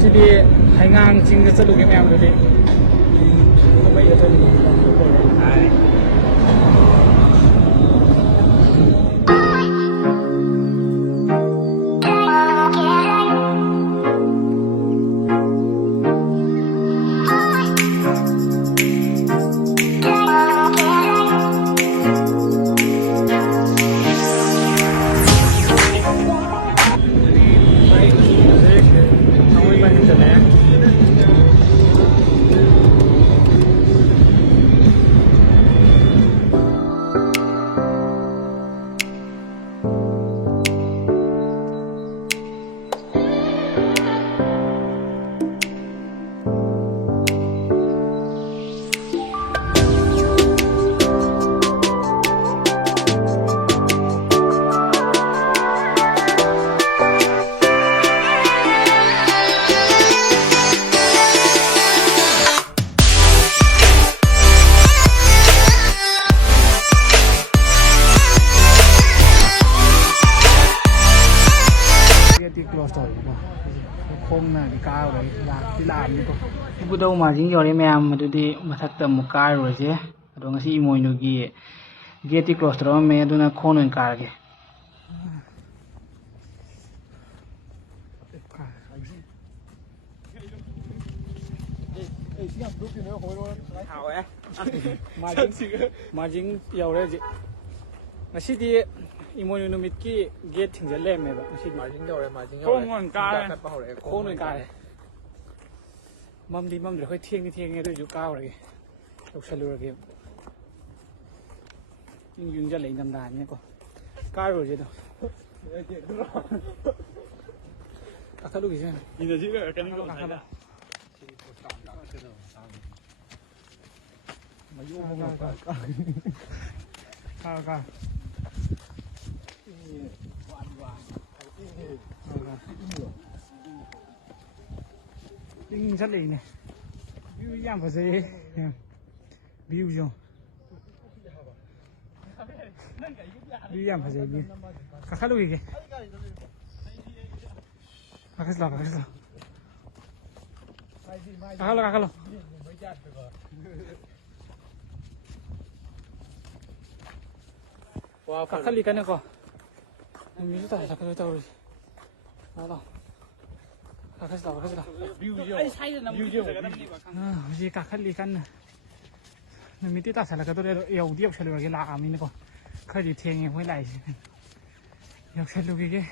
सिदी हाइगांग चिंग चलुगे ma'am दुदी तबै यो त Budau marjing yore मैम अदुदी मथक्ता मुकार रोजे अदो ngasi imoinugi gate close tro me aduna khon oin karge marjing yore je ngasi di imoinu numit ki gate thingjalle me ba ngasi marjing yore khon oin kar khon oin kar mummy mummy कोई thing thing है तो जो काव रहे तो चलो रहे यूं जा ले नम दान ने को कार हो जे तो आखा लोग इसे इन जी का कन को आखा मयो मो का tinh rất lì này view yam phải gì view rồi view yam phải gì cả khá lùi kìa cả khá lò cả khá lì cái này co mình phải là cái tàu đó 가까스다 뷰죠 아니 사이즈는 뷰죠 아 이제 가칼리 간나 밑에 다 살아가도 여우디 없어로 이렇게 라미는 거 거기 탱이 왜 나이지 역시 루기게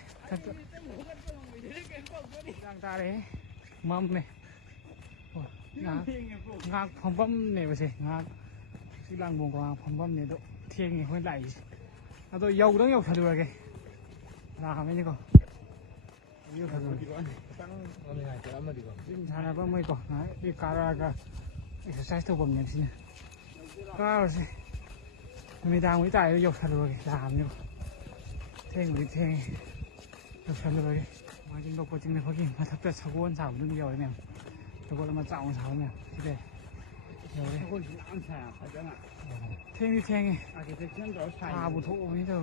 장다래 맘네 ngạc phòng bấm này vậy ngạc chỉ đang buồn qua phòng bấm này độ thiên này hơi lại à tôi dầu đó dầu thật được kìa là mấy con yêu thật rồi 하나 봐 뭐 이거 이 가라가 exercise 또 보면 진짜 가서 미당 우리 다 욕 하러 가면 탱 우리 탱 욕 하러 가게 마진 거 보증내 거기 마탑에 사고 온 사람들 여면 저거를 막 짜온 사람이야 그래 저거 안 차야 하잖아 탱이 탱이 아 부터 오니까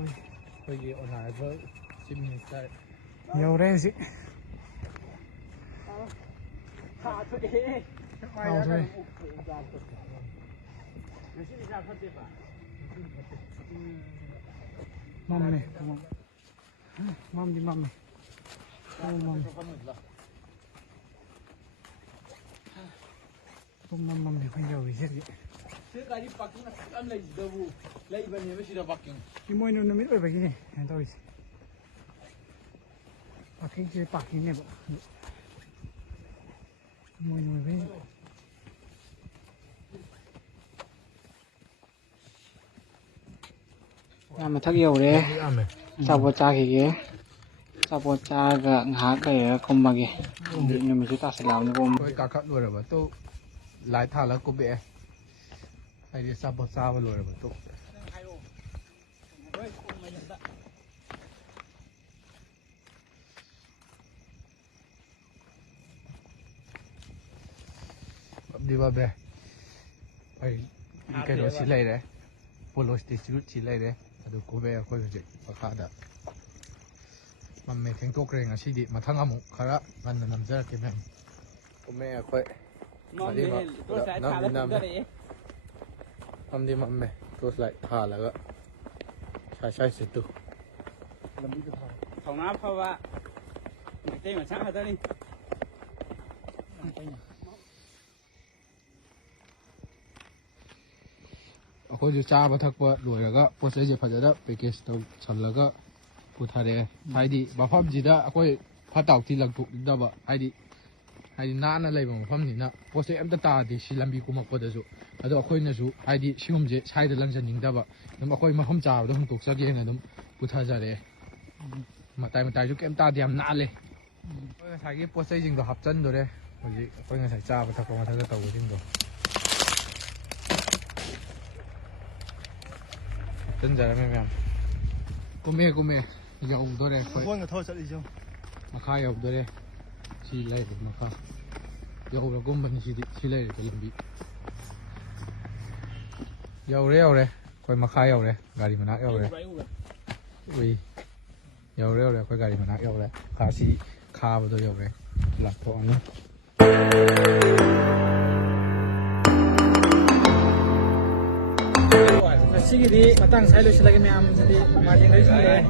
거기 오나서 지금 살 여ren지 맘네 맘디 맘네 맘네 그냥 이제 세가지 바뀌나 안 레이더부 레이버네 메시다 바뀌 이모이는 놈이 왜 바뀌니 또 있어 바뀐 게 바뀌네 뭐 이모이는 왜 mà thắc yêu đấy, sao bữa cha kì sao bữa cha cái ngã cái không mà kì, nhưng mà chúng ta sẽ làm như vậy. Tôi cả khát rồi mà tôi lái thả là cô bé, hay đi sao bữa cha rồi mà tôi. Đi vào bè, phải cái đó xí lấy đấy, polo stitch xí lấy đấy. Aduh, kobe aku kerja pakai ada. มันไม่แข็งตัวเกรงอ่ะชีดิมาทั้งอามุขระมันนำเจอเก็บแม่ก็แม่ค่อย ngon đi tôi sẽ thả lên tôi đi ทำดีมันไหมตัวสไลด์ผ่าแล้วก็ใช่เสร็จตัว phòng nó phao vạ mày tên mà sáng hả tôi đi เขาจะจ้ามาทักว่ารวยแล้วก็โพสต์จะพัฒนาไปเกสตัวฉันแล้วก็พูดทะเลไทยดีบางความจีด้าเขาพัฒนาที่หลังถูกได้บ่ไอ้ดีน้าอะไรบางความนี่นะโพสต์เอ็มตาดีสิลัมบีกุมาก็ได้จู่แล้วก็เขาเนี่ยจู่ไอ้ดีชิมเจใช้แต่หลังจากนี้ได้บ่แล้วเขามาความจ้าต้องถูกสักอย่างนะต้องพูดทะเลมาตายจู่เอ็มตาดีมน้าเลยเขาใช้กี่โพสต์จริงตัวหับจันตัวเลยวันนี้เขาใช้จ้ามาทักว่ามาทักตัวจริงตัว真在咩咩？กูเมย์ยาวตัวเลย quân là thôi sẽ đi chưa มาค่ายาวตัวเลยชีไล่มาค่ายาวแล้วก็มันชีไล่ก็ลำบียาวเลยคอยมาค่ายาวเลยกาดีมันนักยาวเลยอุ้ยยาวเลยคอยกาดีมันนักยาวเลยขาชีขาบตัวยาวเลยหลักพอเนาะSige matang saya lusi lagi meam jadi margin dari sini deh.